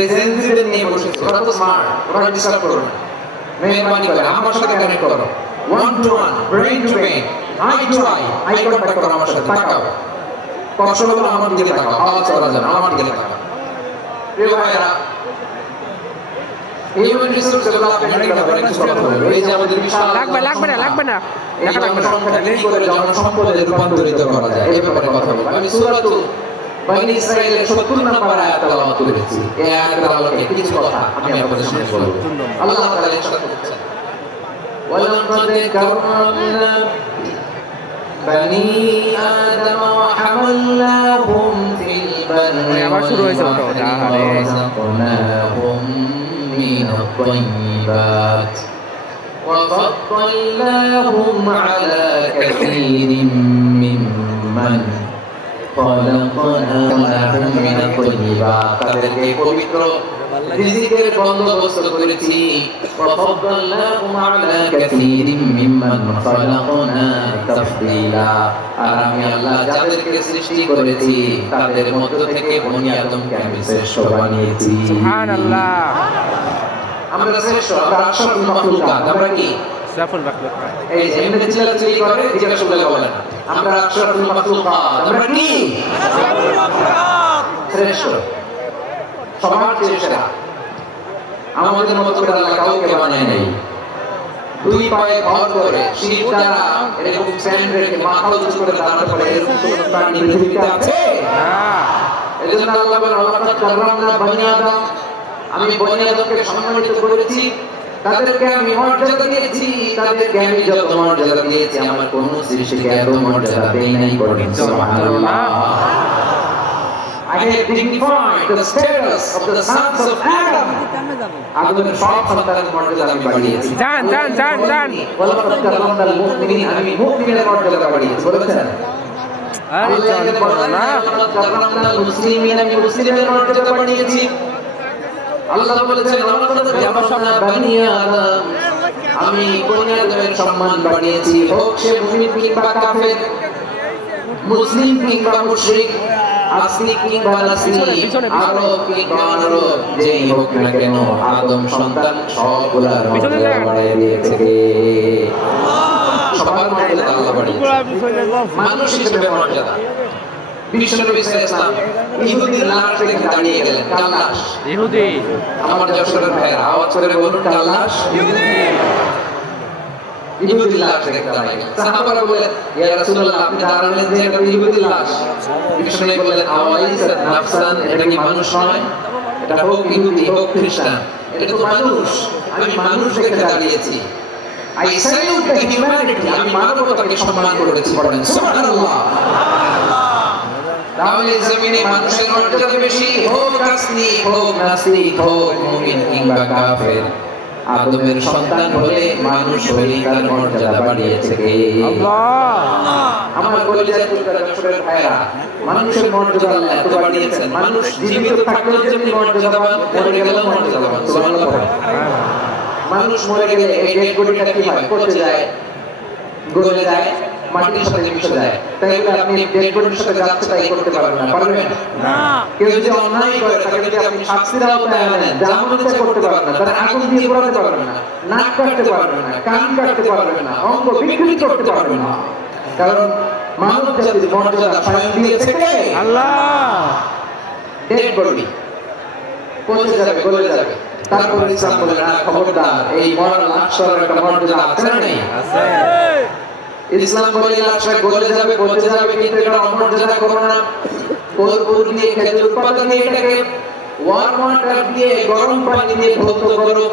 এখানে জেনজিদের নিয়ে বসেছি, ওরা তো স্মার্ট, ওরা ডিস্টার্ব করবে না। মেহরবানি করে আমার সাথে কানেক্ট করো, one to one, brain to brain, eye to eye, eye contact করো আমার সাথে, তাকাও, কষ্ট হলো আমার দিকে তাকাও, আওয়াজ করা যাবে না, আমার দিকে তাকাও। প্রিয় ভাইরা, হিউম্যান রিসোর্স ডেভেলপমেন্টের ব্যাপারে কিছু কথা বলবো। এই যে আমাদের বিশাল লাগবে না এই জনসংখ্যাকে কি করে জনসম্পদে রূপান্তরিত করা যায় এই ব্যাপারে কথা বলবো। আমি সূরাতুল বনী ইসরাঈলের ৭০ নম্বর আয়াত তেলাওয়াত করেছি। এই আয়াতের আলোকে কিছু কথা আমি আপনাদের সামনে বলবো। আল্লাহ তাআলা ইরশাদ করেছেন, ওয়ালাকাদ কাররামনা বনী আদম ওয়া হামালনাহুম ফিল বাররি ওয়াল বাহরি ওয়া রাযাকনাহুম মিনাত তাইয়্যিবাত وفضلناهم على كثير ممن خلقنا من الطيبات তাদেরকে পবিত্র রিজিকের বন্দোবস্ত করেছি وفضلناهم على كثير ممن خلقنا تفضيلا আর আমি আল্লাহ যাদেরকে সৃষ্টি করেছি তাদের মধ্য থেকে বনি আদমকে আমি শ্রেষ্ঠ বানিয়েছি। সুবহানাল্লাহ। আমরা শ্রেষ্ঠ, আমরা আশরাফুল মাখলুকাত। আমরা কি আশরাফুল মাখলুকাত? এই যে এমনি চিল্লাচিল্লি করে জিজ্ঞাসা করলে বলেন আমরা আশরাফুল মাখলুকাত। আমরা কি আশরাফুল মাখলুকাত? শ্রেষ্ঠ, সবার চেয়ে সেরা। আমাদের মতো করে আল্লাহ কাউকে বানায় নাই। দুই পায়ে ভর করে সিঁড়ি দ্বারা এরকম স্ট্যান্ড রেখে মাথা উঁচু করে দাঁড়াতে পারে এরকম কোনো প্রাণী পৃথিবীতে আছে? না। এজন্য আল্লাহ বলেন ওয়ালাকাদ কাররামনা বনী আদম, আমি বনী আদমকে সম্মানিত করেছি, তাদেরকে আমি মর্যাদা দিয়েছি, তাদেরকে আমি যত মর্যাদা দিয়েছি আমার কোন সৃষ্টিকে এত মর্যাদা দেই নাই। পড়েন সুবহানাল্লাহ। I have dignified the status of the sons of Adam. আদমের সব সন্তানের মর্যাদা আমি বাড়িয়েছি। জান ওয়ালাকাদ কাররামনাল মুমিনিন, আমি মুমিনের মর্যাদা বাড়িয়েছি। বলেছেন আরে জান না, ওয়ালাকাদ কাররামনাল মুসলিমিন, আমি মুসলিমের মর্যাদা বাড়িয়েছি। আল্লাহ বলেছেন ওয়ালাকাদ কাররামনা বনী আদম, আমি বনী আদমের সম্মান বাড়িয়েছি, হোক সে মুমিন কিংবা কাফের, মুসলিম কিংবা মুশরিক, আসলিক কিংবা নাসলি, আরব কিংবা অনারব, যেই হোক না কেন আদম সন্তান সবগুলার মর্যাদা বাড়িয়ে দিয়েছে আল্লাহ। সবার মর্যাদা আল্লাহ বাড়িয়েছে। মানুষ হিসেবে মর্যাদা বিশ্বনবী সাল্লাল্লাহু আলাইহি ওয়াসাল্লাম ইহুদির লাশ দেখে দাঁড়িয়ে গেলেন। কার লাশ? ইহুদি। আমার যশোরের ভাইরা আওয়াজ করে বলুন, কার লাশ? ইহুদি। ইহুদির লাশ দেখে দাঁড়িয়ে গেলেন। সাহাবারা বললেন, ইয়া রাসূলুল্লাহ, আপনি দাঁড়ালেন যে এটা ইহুদির লাশ। বিশ্বনবী বললেন, আওয়াইসা নাফসান, এটা কি মানুষ নয়? এটা হোক ইহুদি হোক খ্রিস্টান, এটা তো মানুষ। আমি মানুষ দেখে দাঁড়িয়েছি। I salute the humanity, আমি মানবতাকে সম্মান করেছি। পড়েন সুবহানাল্লাহ। তাহলে জমিনে মানুষের মর্যাদা বেশি, হোক আসলিক হোক নাসলিক হোক মুমিন কিংবা কাফের, আদমের সন্তান হলে মানুষ হলেই তার মর্যাদা বাড়িয়েছে কে? আল্লাহ। আমার কলিজার টুকরা যশোরের ভাইরা, মানুষের মর্যাদা আল্লাহ এত বাড়িয়েছেন, মানুষ জীবিত থাকলেও যেমনি মর্যাদাবান, মরে গেলেও মর্যাদাবান। সুবহানাল্লাহ। মানুষ মরে গেলে এই ডেড বডিটা কি হয়? পচে যায়, গলে যায়, মাটির সাথে মিশে যায়। তাই বলে আপনি ডেড বডির সাথে যাচ্ছে তাই করতে পারবেন না, পারবেন না। কেউ যদি অন্যায় করে তাকে যদি আপনি শাস্তির আওতায় আনেন, যেমন ইচ্ছা করতে পারবেন না, তার আগুন দিয়ে পোড়াতে পারবেন না, নাক কাটতে পারবেন না, কান কাটতে পারবেন না, অঙ্গ বিকৃত করতে পারবেন না। কারণ মানব জাতির মর্যাদা স্বয়ং দিয়েছে কে? আল্লাহ। ডেড বডি পচে যাবে, গলে যাবে, তারপর ইসলাম বলে না, খবরদার, এই মরার লাশের একটা মর্যাদা আছে না নেই? আছে। ইসলাম বলে লাশটা গলে যাবে, পচে যাবে, কিন্তু এটা অমর্যাদা করো না। কর্পূর দিয়ে, খেজুর পাতা দিয়ে এটাকে ওয়ার্ম ওয়াটার দিয়ে, গরম পানি দিয়ে ধৌত করো,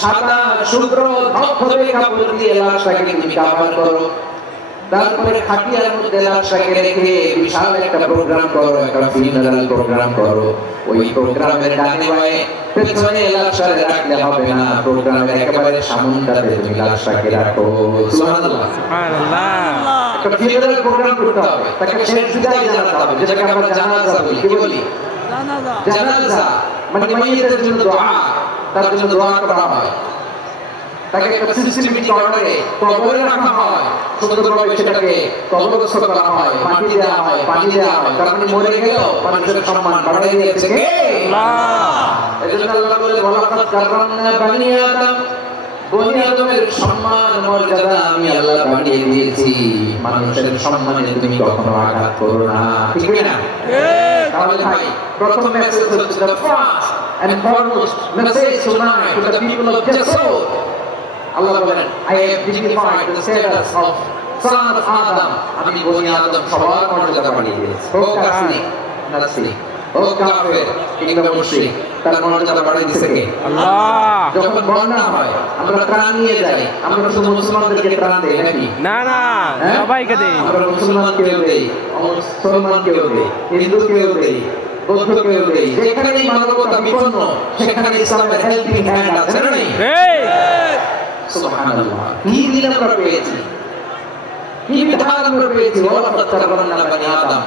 সাদা শুভ্র ধবধবে কাপড় দিয়ে লাশটাকে তুমি কাভার করো, তারপরে খাটিয়ার মধ্যে লাশটাকে রেখে বিশাল একটা প্রোগ্রাম করো, একটা ফিউনারাল প্রোগ্রাম করো। ওই প্রোগ্রামের ডানে বায়ে পেছনে লাশটাকে রাখলে হবে না, প্রোগ্রামের একেবারে সামনেটাতে তুমি লাশটাকে রাখো। সুবহানাল্লাহ। সুবহানাল্লাহ। একটা ফিউনারাল প্রোগ্রাম করতে হবে, তাকে শেষ বিদায় জানাতে হবে, যেটাকে আমরা জানাজা বলি। কি বলি? জানাজা। মানে মাইয়িতের জন্য দোয়া, তার জন্য দোয়া করা হয়। তাকে একটা সিস্টেমেটিক অর্ডারে কবরে রাখা হয়, সুন্দরভাবে সেটাকে কবরস্থ করা হয়, মাটি দেওয়া হয়, পানি দেওয়া হয়, কারণ মরে গেলেও মানুষের সম্মান বাড়িয়ে দিয়েছে কে? আল্লাহ। এজন্য আল্লাহ বলে ওয়ালাকাদ কাররামনা বানি আদম, বনি আদমের সম্মান মর্যাদা আমি আল্লাহ বাড়িয়ে দিয়েছি, মানুষের সম্মানে তুমি কখনো আঘাত করো না, ঠিক না? তাহলে ভাই প্রথম মেসেজ হচ্ছে the first and foremost message tonight to the people of Jasur. Allah বলেন I have dignified the status of son of Adam. আমি বনি আদম সবার মর্যাদা বাড়িয়ে দিয়েছি। হোক আসলি নাসলি, হোক কাফের কিংবা মুশরিক, তার মর্যাদা বাড়িয়ে দিয়েছে কে? আল্লাহ। যখন বন্যা হয় আমরা ত্রাণ নিয়ে যাই, আমরা শুধু মুসলমানদেরকে ত্রাণ দেই নাকি? না না, হ্যাঁ? সবাইকে দেই। আমরা মুসলমানকেও দেই, মুসলমানকেও দেই, হিন্দুকেও দেই, বৌদ্ধকেও দেই। যেখানেই মানবতা বিপন্ন সেখানে ইসলামের হেল্পিং হ্যান্ড আছে না নেই? এই সুবহানাল্লাহ। কি দিন আমরা পেয়েছি, কি বিধান আমরা পেয়েছি। ওয়ালাকাদ কাররামনা বানি আদম,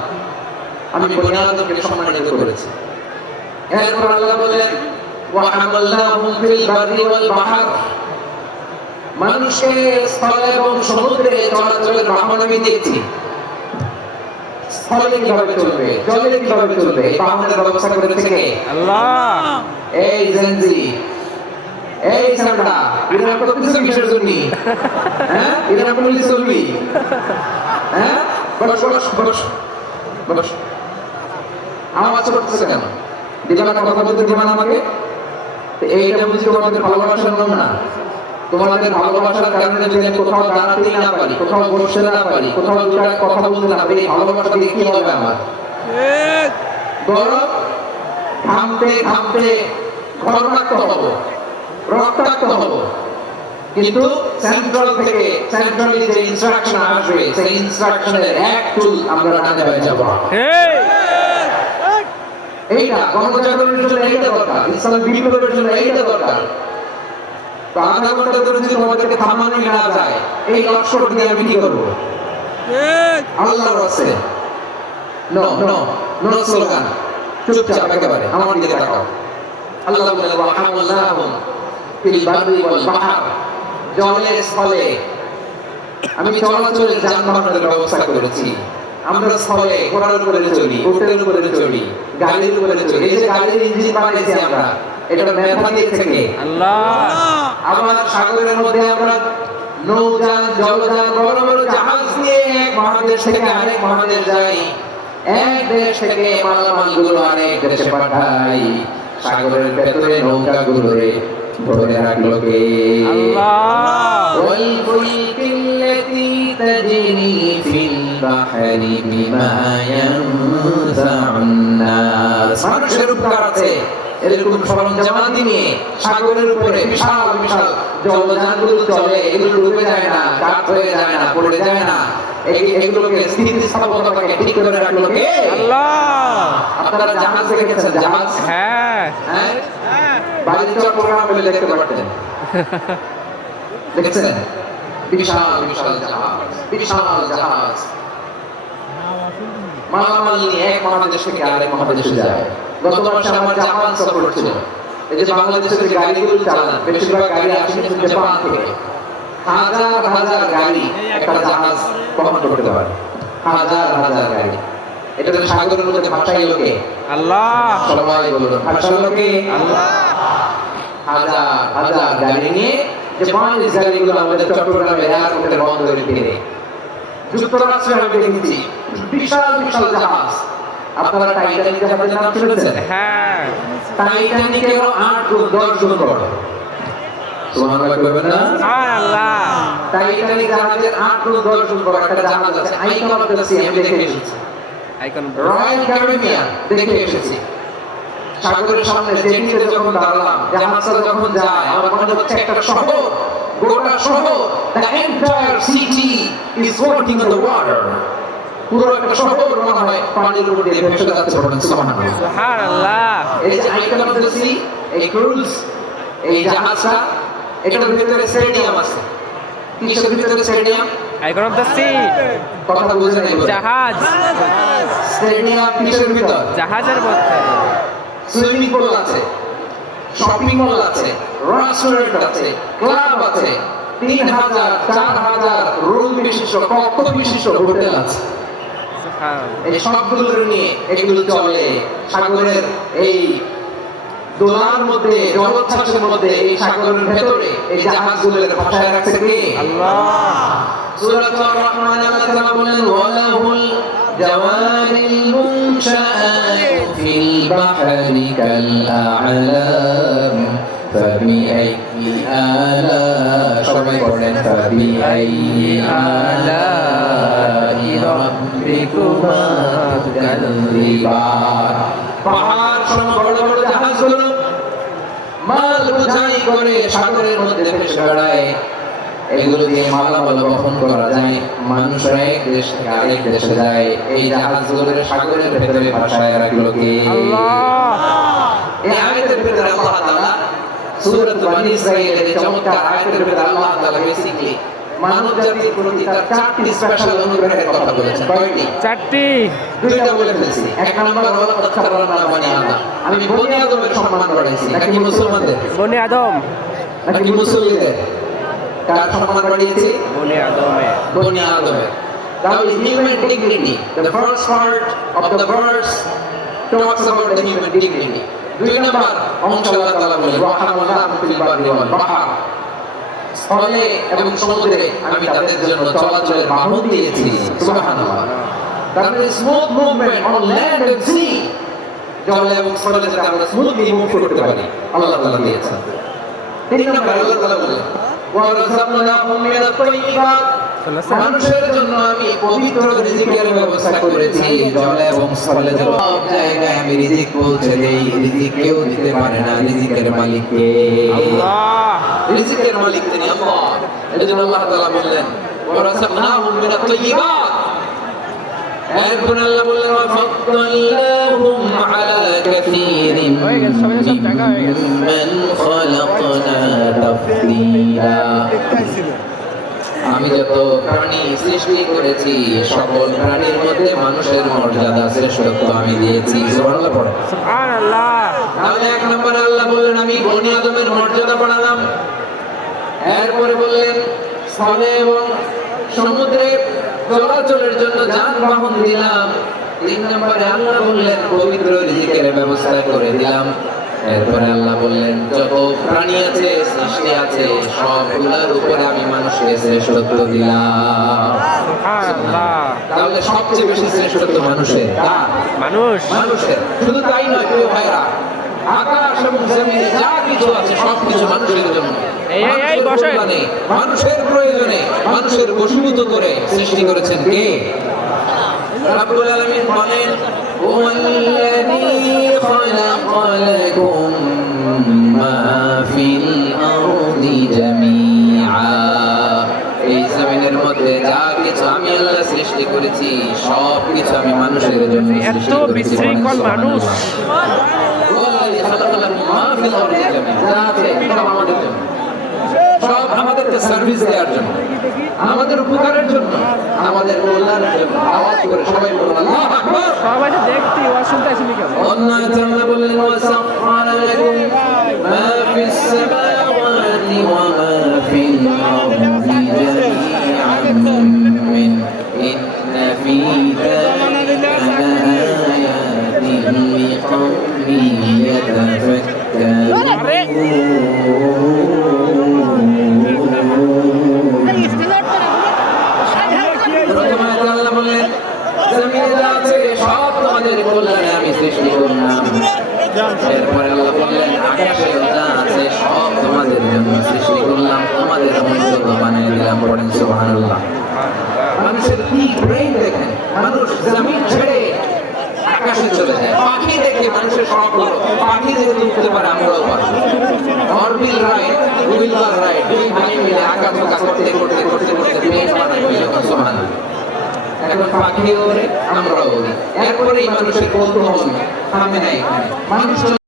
আমি বনি আদমকে সম্মানিত করেছি। এরপর আল্লাহ বললেন ওয়া হামালনাহুম ফিল বাররি ওয়াল বাহর, মানুষকে স্থলে এবং সমুদ্রে চলাচলের বাহন আমি দিয়েছি। স্থলে কিভাবে চলবে, জলে কিভাবে চলবে, এই বাহনের ব্যবস্থা করেছে কে? আল্লাহ। এই জেনজি, এই সামড়া, এরা করতেছে কিসের জন্য? হ্যাঁ, এরা বললি চলবি? হ্যাঁ, বস বস বস বস। আওয়াজ করতেছে কেন? দিবা না, কথা বলতে দিবা না আমাকে? তো এইটা বুঝি তোমাদের ভালোবাসার নাম না? তোমাদের ভালোবাসার কারণে যদি আমি কোথাও দাঁড়াতেই না পারি, কোথাও বসতে না পারি, কোথাও দুটা কথা বলতে না পারি, এই ভালোবাসা দিয়ে কি হবে আমার? গরম ঘামতে ঘামতে ঘর্মাক্ত হব, রক্তাক্ত হব, কিন্তু সেন্ট্রাল থেকে সেন্ট্রালি যে ইনস্ট্রাকশন আসবে সেই ইনস্ট্রাকশনের এক চুল আমরা ডানে বামে যাব না। এই এইটা গণজাগরণের জন্য এইটা দরকার, ইসলামের বিপ্লবের জন্য এইটা দরকার। তো আধা ঘন্টা ধরে যদি তোমাদেরকে থামানো না যায়, এই লক্ষ্য দিয়ে আমি কি করবো? আল্লাহর রাস্তে নো নো নো স্লোগান, চুপচাপ একেবারে আমার দিকে তাকাও। আল্লাহ বলেন ওয়া হামালনাহুম ফিল বাররি ওয়াল বাহর, জলে স্থলে আমি চলাচলের যানবাহনের ব্যবস্থা করেছি। আমরা স্থলে ঘোড়ার উপরে চলি, উটের উপরে চলি, গাড়ির উপরে চলি। এই যে গাড়ির ইঞ্জিন বানাইছি আমরা, এটা মেধা দিয়েছে কে? আল্লাহ। আবার সাগরের মধ্যে আমরা নৌযান, জলযান, বড় বড় জাহাজ নিয়ে এক মহাদেশ থেকে আরেক মহাদেশ যাই, এক দেশ থেকে মালামালগুলো আরেক দেশে পাঠাই। সাগরের ভেতরে নৌকাগুলোরে ধরে রাখলো কে? আল্লাহ। ওয়াল ফুলকিল্লাতী তাজরি ফিল বাহরি বিমা ইয়ানফাউন নাস, মানুষের উপকার আছে এরকম সরঞ্জামাদি নিয়ে সাগরের উপরে বিশাল বিশাল জলযানগুলো চলে, এগুলো ডুবে যায় না, কাত হয়ে যায় না, পড়ে যায় না। এগুলোকে স্থিতিস্থাপকতাকে ঠিক করে রাখলো কে? আল্লাহ। আপনারা জাহাজ দেখেছেন? জাহাজ, হ্যাঁ হ্যাঁ, বাড়ির চট্টগ্রাম বলে দেখতে পারতেন, দেখেছেন? বিশাল বিশাল জাহাজ, বিশাল জাহাজ মালামাল নিয়ে এক মহাদেশ থেকে আরেক মহাদেশে যায়। গত মাসে আমার জাপান সফর ছিল। এই যে বাংলাদেশের যে গাড়িগুলো চালান, বেশিরভাগ গাড়ি আসে কিন্তু জাপান থেকে। হাজার হাজার গাড়ি একটা জাহাজ বহন করতে পারে, হাজার হাজার গাড়ি। এটা তো সাগরের মধ্যে ভাসাইলো কে? আল্লাহ। সবাই বলুন, ভাসাইলো কে? আল্লাহ। হাজার হাজার গাড়ি নিয়ে জাপানিজ গাড়িগুলো আমাদের চট্টগ্রামের এয়ারপোর্টের বন্দরে ফিরে। যুক্তরাষ্ট্রে আমি দেখেছি বিশাল বিশাল জাহাজ। আপনারা টাইটানিক জাহাজের নাম শুনেছেন? হ্যাঁ টাইটানিকের 8 গুণ 10 গুণ বড়। সুবহানাল্লাহ কইবেন না? আল্লাহ। টাইটানিক জাহাজের 8 গুণ 10 গুণ বড় একটা জাহাজ আছে, আইকন অফ দ্য সি, আমি দেখে এসেছি। আইকন রয়্যাল ক্যারিবিয়ান দেখে এসেছি। সাগরের সামনে জেটিতে যখন দাঁড়ালাম, জাহাজটা যখন যায়, আমার মনে হচ্ছে একটা শহর, গোটা শহর, the entire city is floating on the water. পুরো একটা শহর মনে হয় পানির উপর দিয়ে ভেসে যাচ্ছে। বলেন সুবহানাল্লাহ। সুবহানাল্লাহ। এই যে আইকন অফ দ্য সি, এই ক্রুজ, এই জাহাজটা, এটার ভিতরে স্টেডিয়াম আছে। কিসের ভিতরে stadium? Icon of the sea. কথা বুঝে নাই? জাহাজ। স্টেডিয়াম কিসের ভিতর? জাহাজের মধ্যে। সুইমিং পুল আছে। শপিং মল আছে, রেস্টুরেন্ট আছে, ক্লাব আছে, 3000 4000 রুম বিশিষ্ট কক্ষ বিশিষ্ট হোটেল আছে। সুবহানাল্লাহ। এই সবগুলো নিয়ে এগুলো চলে সাগরের এই দোলার মধ্যে, জলোচ্ছ্বাসের মধ্যে, এই সাগরের ভেতরে এই জাহাজগুলোর ভাষায় রাখছে কে? আল্লাহ। সূরাতুর রহমান আল্লাহ তাআলা বলেন ওয়ালাহুল জাওয়ারিল মুনশাআতু ফিল বাহরি কাল আ'লাম ফাবিআইয়ি আলা, সবাই পড়েন ফাবিআইয়ি আলা'i রাব্বিকুমা তুকাল্লিবান। পাহাড় সম বড় বড় জাহাজগুলো মাল বোঝাই করে সাগরের মধ্যে ভেসে বেড়ায়। এগুলো দিয়ে মালামাল বহন করা যায়, মানুষরা এক দেশ থেকে আরেক দেশে যায়। এই জাহাজগুলোর সাগরের ভেতরে ভাষায় রাখলো কে? আল্লাহ। এই আয়াতের ভেতরে আল্লাহ তাআলা সূরাত বনী ইসরাঈলের এই চমৎকার আয়াতের ভেতরে আল্লাহ তাআলা বেসিক্যালি মানব জাতির প্রতি তার 4টি স্পেশাল অনুগ্রহের কথা বলেছেন। কয়টি? 4টি। দুইটা বলে ফেলছি। এক নাম্বার ওয়ালাকাদ কাররামনা বনী আদম, আমি বনী আদমের সম্মান বাড়াইছি। নাকি মুসলমানদের? বনি আদম। নাকি মুসলিমদের? কার সম্মান বাড়িয়েছি? বনি আদমে। বনী আদমের। তাহলে human dignity, the first part of the verse talks about the human dignity. দুই নাম্বার অংশ আল্লাহ তাআলা বলেন ওয়াহামাল্লাহু ফিল বাররি ওয়াল বাহর, স্থলে এবং সমুদ্রে আমি তাদের জন্য চলাচলের বাহন দিয়েছি। সুবহানাল্লাহ। তার মানে smooth movement on land and sea, জলে এবং স্থলে যাতে আমরা স্মুথলি মুভ করতে পারি আল্লাহ তাআলা দিয়েছেন। তিন নাম্বার আল্লাহ তাআলা বলেন ওয়া রাযাকনাহুম মিনাত তাইয়্যিবাত, মানুষের জন্য আমি পবিত্র রিজিকের ব্যবস্থা করেছি। জলে এবং স্থলে সব জায়গায় আমি রিজিক পৌঁছে দেই। রিজিক কেউ দিতে পারে না, রিজিকের মালিক কে? আল্লাহ। রিজিকের মালিক তিনি আল্লাহ। এজন্য আল্লাহ তাআলা বললেন ওয়া রাযাকনাহুম মিনাত তাইয়্যিবাত। এরপর আল্লাহ বললেন ওয়া ফাদ্দালনাহুম আলা কাসীরিন মিম্মান খালাকনা তাফদীলা। আমি যত প্রাণী সৃষ্টি করেছি সকল প্রাণীর মধ্যে মানুষের মর্যাদা শ্রেষ্ঠত্ব আমি দিয়েছি। সুবহানাল্লাহ পড়ো। সুবহানাল্লাহ। তাহলে এক নম্বরে আল্লাহ বললেন আমি বনী আদমের মর্যাদা বাড়ালাম। এরপরে বললেন স্থলে এবং সমুদ্রে চলাচলের জন্য যানবাহন দিলাম। তিন নম্বরে আল্লাহ বললেন পবিত্র রিজিকের ব্যবস্থা করে দিলাম। এরপরে আল্লাহ বললেন যত প্রাণী আছে, সৃষ্টি আছে, সবগুলোর উপরে আমি মানুষকে শ্রেষ্ঠত্ব দিলাম। সুবহানাল্লাহ। তাহলে সবচেয়ে বেশি শ্রেষ্ঠত্ব মানুষের। কার? মানুষ। মানুষের। শুধু তাই নয় প্রিয় ভাইরা, আকাশ এবং জমিনে যা কিছু আছে সবকিছু মানুষের জন্য। এই বসে। মানুষের প্রয়োজনে, মানুষের বশীভূত করে সৃষ্টি করেছেন কে? রাব্বুল আলামিন বলেন ওয়াল্লাযী খালাকা লাকুম মা ফিল আরদি জামিআ, এই জমিনের মধ্যে যা কিছু আমি আল্লাহ সৃষ্টি করেছি সব কিছু আমি মানুষের জন্য সৃষ্টি এত করেছি। বিশৃঙ্খল মানুষ। ওয়াল্লাযী খালাকা লাকুম মা ফিল আরদি জামিআ, যা আছে সব আমাদের জন্য, সব আমাদেরকে সার্ভিস দেওয়ার জন্য, আমাদের উপকারের জন্য, আমাদের কল্যাণের জন্য। আওয়াজ করে সবাই বলুন আল্লাহু আকবার। সবাই তো দেখছি ওয়া শুনতে আসেনি কেন? অন্য আয়াতে বললেন ওয়াসাখখারা লাকুম মা ফিস সামাওয়াতি ওয়া মা ফিল আরদি জামিআন মিন ইন্না ফী যালিকা লাআয়াতিন লিকাওমিন এরপরে আল্লাহ বললেন আকাশে যা আছে সব তোমাদের জন্য সৃষ্টি করলাম, তোমাদের মর্যাদা বানিয়ে দিলাম। পড়েন সুবহানাল্লাহ। মানুষের কি ব্রেইন দেখেন, মানুষ জমিন ছেড়ে আকাশে চলে যায়। পাখি দেখে মানুষের শখ হলো পাখি দেখে উঠতে পারে, আমরাও পারি। অরবিল রাইড, উইলবার রাইড, দুই ভাই মিলে আঁকা ঝোঁকা করতে করতে করতে করতে প্লেন বানাই ফেলল। সুবহানাল্লাহ। এখন পাখি ওরে, আমরাও ওরে। এরপরেই মানুষের কৌতূহল থামে না এখানে। মানুষ